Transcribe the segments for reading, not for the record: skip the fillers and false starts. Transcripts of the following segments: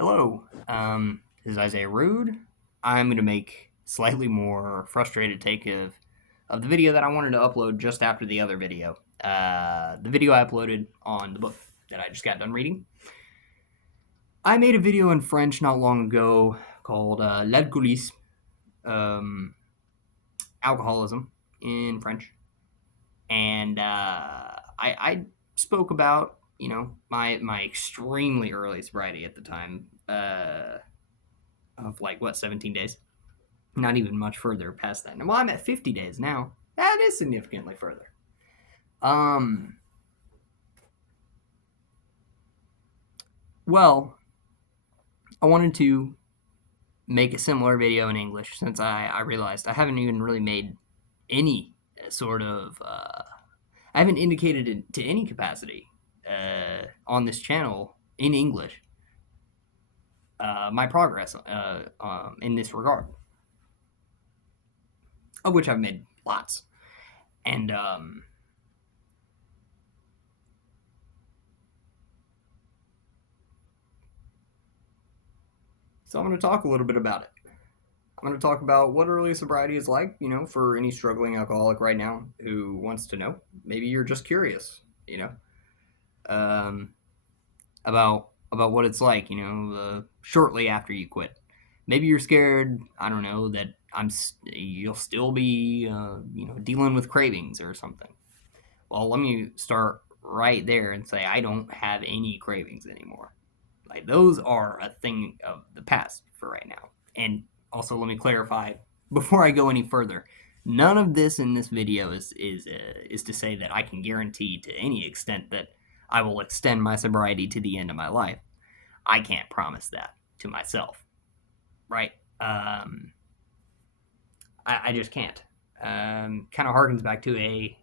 Hello, this is Isaiah Rude. I'm going to make slightly more frustrated take of the video that I wanted to upload just after the other video. The video I uploaded on the book that I just got done reading. I made a video in French not long ago called L'alcoolisme, alcoholism in French. And I spoke about, my extremely early sobriety at the time. Of 17 days. Not even much further past that. Well, I'm at 50 days now. That is significantly further. Well, I wanted to make a similar video in English since I realized I haven't even really made any sort of, I haven't indicated it to any capacity on this channel in English my progress in this regard, of which I've made lots. And so I'm going to talk a little bit about it. I'm going to talk about what early sobriety is like, for any struggling alcoholic right now who wants to know. Maybe you're just curious, about what it's like, shortly after you quit. Maybe you're scared, I don't know, that you'll still be, dealing with cravings or something. Well, let me start right there and say I don't have any cravings anymore. Like, those are a thing of the past for right now. And also, let me clarify before I go any further. None of this in this video is to say that I can guarantee to any extent that I will extend my sobriety to the end of my life. I can't promise that to myself, right? I just can't. Kind of harkens back to a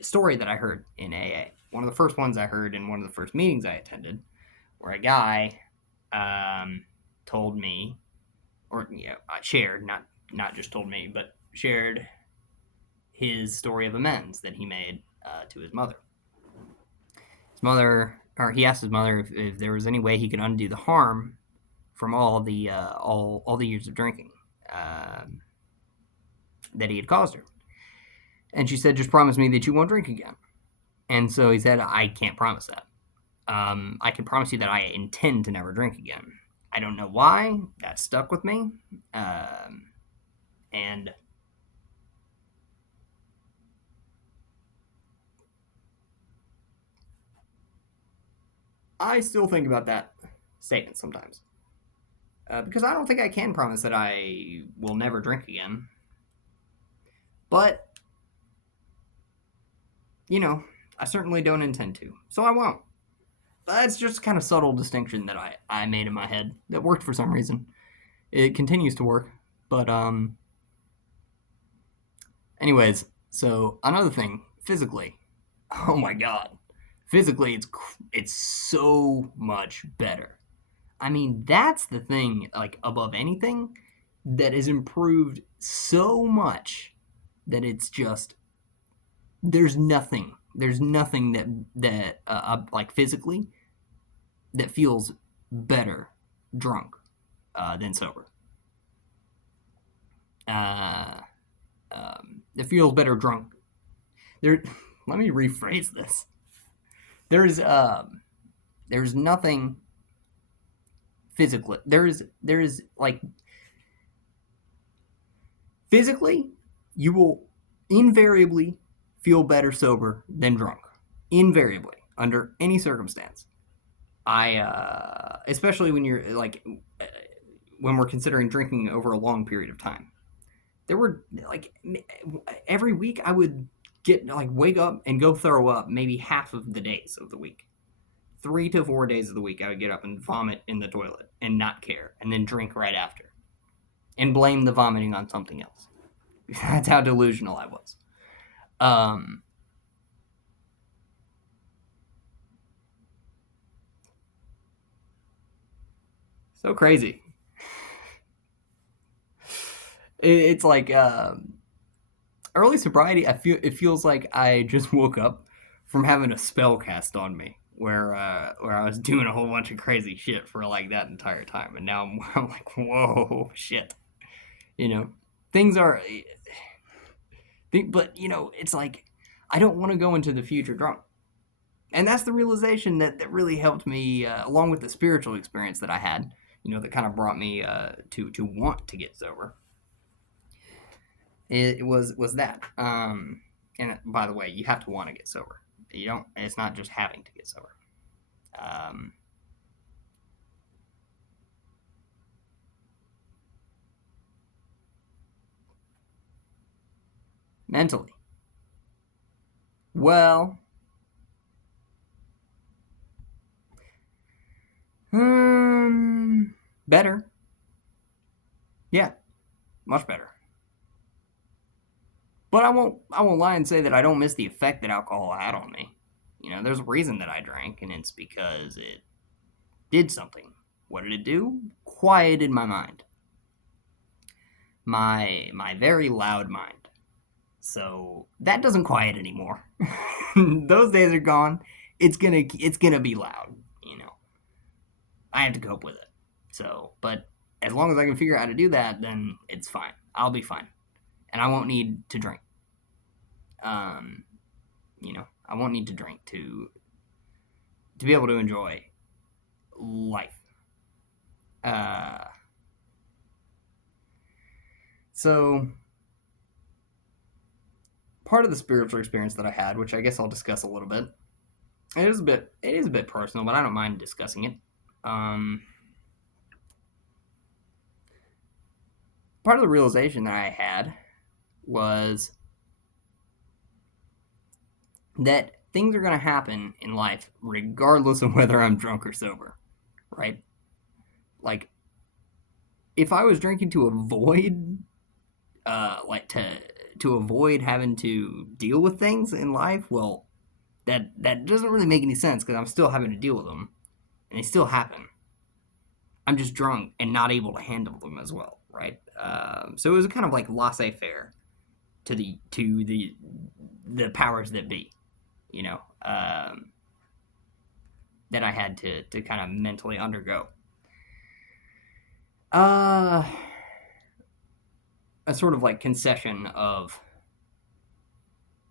story that I heard in AA. One of the first ones I heard in one of the first meetings I attended, where a guy told me, or shared, not just told me, but shared his story of amends that he made to his mother. He asked his mother if there was any way he could undo the harm from all the years of drinking that he had caused her. And she said, "Just promise me that you won't drink again." And so he said, "I can't promise that. I can promise you that I intend to never drink again." I don't know why. That stuck with me. And I still think about that statement sometimes. Because I don't think I can promise that I will never drink again. But, I certainly don't intend to. So I won't. That's just a kind of subtle distinction that I made in my head that worked for some reason. It continues to work. But, anyways, so another thing, physically. Oh my god. Physically, it's so much better. I mean, that's the thing, like, above anything, that has improved so much that it's just, there's nothing that like, physically, that feels better drunk than sober. It feels better drunk. Let me rephrase this. There's nothing physically. There's like, physically, you will invariably feel better sober than drunk. Invariably, under any circumstance. Especially when you're when we're considering drinking over a long period of time. There were every week I would wake up and go throw up maybe half of the days of the week. 3 to 4 days of the week I would get up and vomit in the toilet and not care, and then drink right after. And blame the vomiting on something else. That's how delusional I was. So crazy. It's like early sobriety. It feels like I just woke up from having a spell cast on me. where I was doing a whole bunch of crazy shit for like that entire time, and now I'm like, whoa, shit, you know, things are, but it's like I don't want to go into the future drunk, and that's the realization that really helped me, along with the spiritual experience that I had, that kind of brought me to want to get sober. It was that. And by the way, you have to want to get sober. You don't. It's not just having to get sober. Um, mentally, well, better. Yeah, much better. But I won't lie and say that I don't miss the effect that alcohol had on me. There's a reason that I drank, and it's because it did something. What did it do? Quieted my mind. My very loud mind. So that doesn't quiet anymore. Those days are gone. It's gonna be loud. I have to cope with it. So, but as long as I can figure out how to do that, then it's fine. I'll be fine, and I won't need to drink. Um, I won't need to drink to be able to enjoy life. Uh, so part of the spiritual experience that I had, which I guess I'll discuss a little bit, it is a bit personal, but I don't mind discussing it. Um, Part of the realization that I had was that things are going to happen in life regardless of whether I'm drunk or sober, right? Like, if I was drinking to avoid, like to avoid having to deal with things in life, well, that doesn't really make any sense because I'm still having to deal with them, and they still happen. I'm just drunk and not able to handle them as well, right? So it was kind of like laissez-faire to the powers that be, you know, that I had to kind of mentally undergo. Uh, a sort of like concession of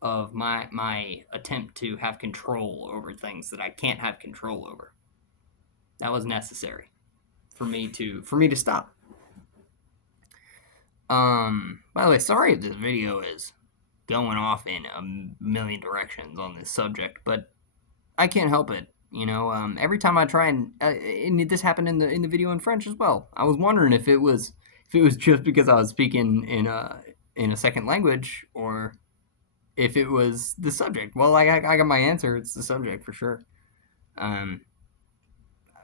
my attempt to have control over things that I can't have control over. That was necessary for me to stop. By the way, sorry if this video is going off in a million directions on this subject, but I can't help it. Every time I try and this happened in the video in French as well. I was wondering if it was just because I was speaking in a second language, or if it was the subject. Well, I got my answer. It's the subject for sure. Um,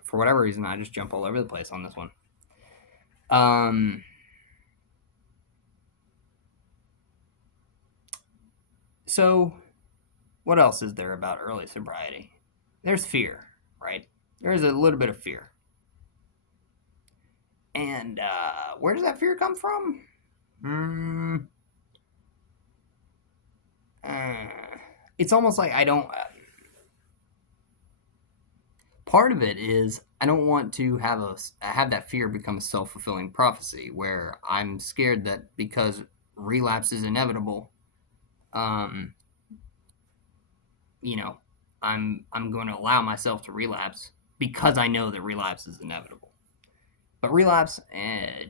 for whatever reason, I just jump all over the place on this one. Um, so what else is there about early sobriety? There's fear, right? There's a little bit of fear. And where does that fear come from? Mm, uh, it's almost like I don't. Part of it is I don't want to have that fear become a self fulfilling prophecy where I'm scared that because relapse is inevitable, um, you know, I'm going to allow myself to relapse because I know that relapse is inevitable. But relapse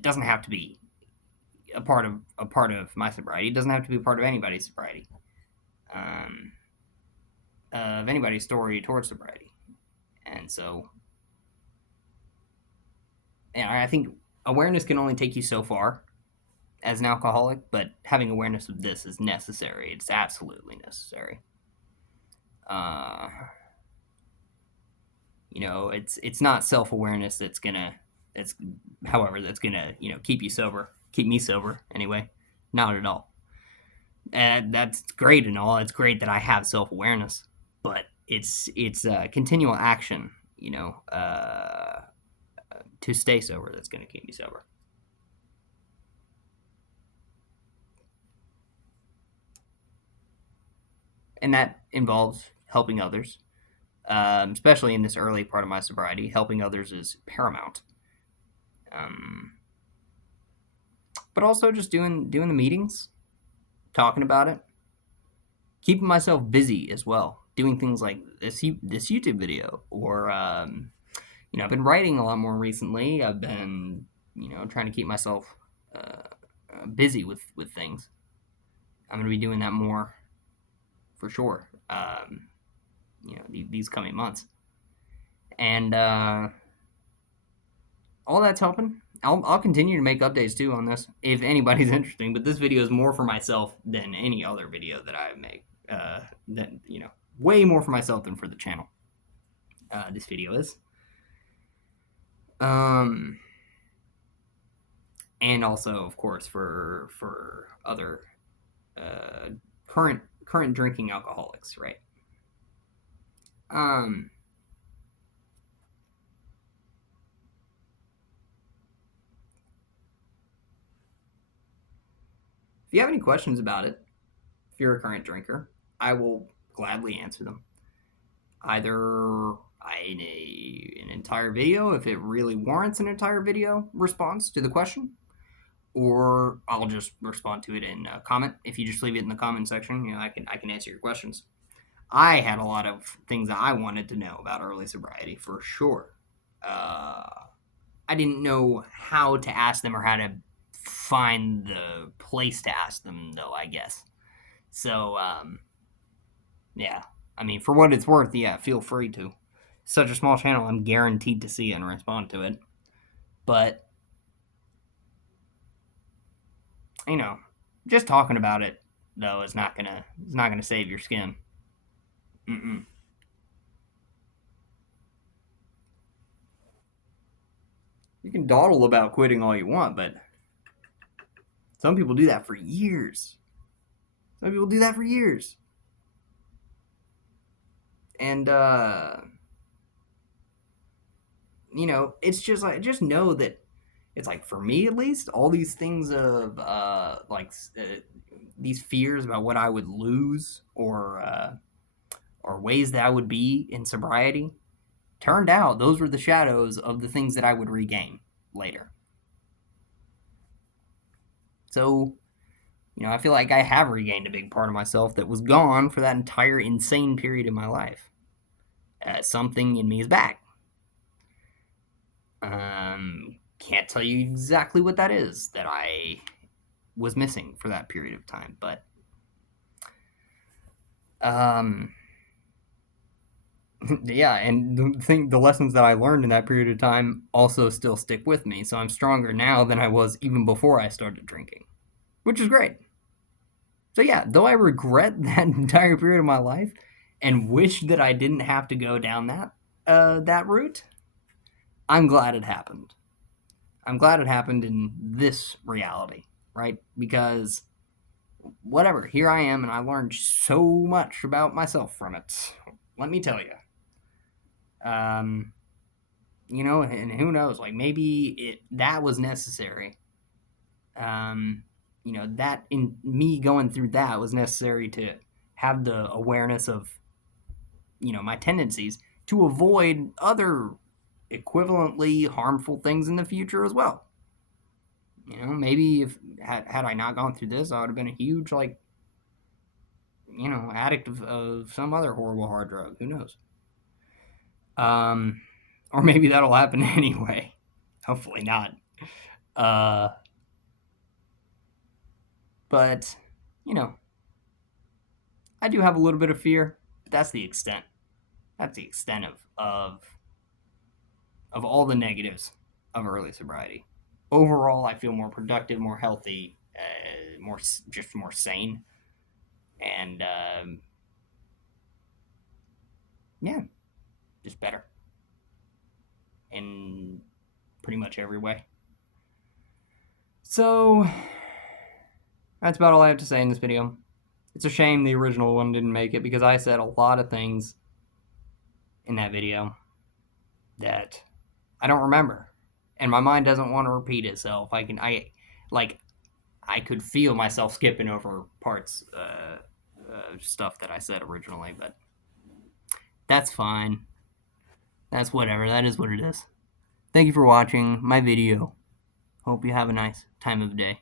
doesn't have to be a part of my sobriety. It doesn't have to be a part of anybody's sobriety, um, of anybody's story towards sobriety. And so, I think awareness can only take you so far as an alcoholic, but having awareness of this is necessary. It's absolutely necessary. Uh, it's not self awareness that's that's gonna keep you sober, keep me sober anyway. Not at all. And that's great and all. It's great that I have self awareness, but it's continual action, to stay sober that's gonna keep me sober. And that involves helping others, especially in this early part of my sobriety. Helping others is paramount. Um, but also just doing the meetings, talking about it, keeping myself busy as well, doing things like this YouTube video, or I've been writing a lot more recently. I've been trying to keep myself busy with things. I'm going to be doing that more for sure. These coming months, and all that's helping. I'll continue to make updates too on this if anybody's interesting. But this video is more for myself than any other video that I make. Way more for myself than for the channel. This video is. And also, of course, for other current drinking alcoholics, right? If you have any questions about it, if you're a current drinker, I will gladly answer them. Either in an entire video, if it really warrants an entire video response to the question, or I'll just respond to it in a comment. If you just leave it in the comment section, I can answer your questions. I had a lot of things that I wanted to know about early sobriety for sure. I didn't know how to ask them or how to find the place to ask them, though, I guess. So, yeah. I mean, for what it's worth, yeah, feel free to. Such a small channel, I'm guaranteed to see it and respond to it. But, just talking about it, though, is not gonna save your skin. Mm-mm. You can dawdle about quitting all you want, but some people do that for years. And it's just like, just know that it's like, for me at least, all these things of these fears about what I would lose, or ways that I would be in sobriety, turned out those were the shadows of the things that I would regain later. So, I feel like I have regained a big part of myself that was gone for that entire insane period in my life. Something in me is back. Can't tell you exactly what that is that I was missing for that period of time, but yeah, and the lessons that I learned in that period of time also still stick with me. So I'm stronger now than I was even before I started drinking, which is great. So yeah, though I regret that entire period of my life and wish that I didn't have to go down that route, I'm glad it happened. I'm glad it happened in this reality, right? Because whatever, here I am, and I learned so much about myself from it. Let me tell you. And who knows? Like, maybe that was necessary. That in me going through that was necessary to have the awareness of, my tendencies to avoid other equivalently harmful things in the future as well. Maybe if had I not gone through this, I would have been a huge addict of some other horrible hard drug. Who knows? Or maybe that'll happen anyway. Hopefully not. But I do have a little bit of fear. But that's the extent. That's the extent of all the negatives of early sobriety. Overall, I feel more productive, more healthy, more sane, and yeah, just better in pretty much every way. So that's about all I have to say in this video. It's a shame the original one didn't make it, because I said a lot of things in that video that I don't remember, and my mind doesn't want to repeat itself. I could feel myself skipping over parts, stuff that I said originally, but That's fine. That's whatever. That is what it is. Thank you for watching my video. Hope you have a nice time of day.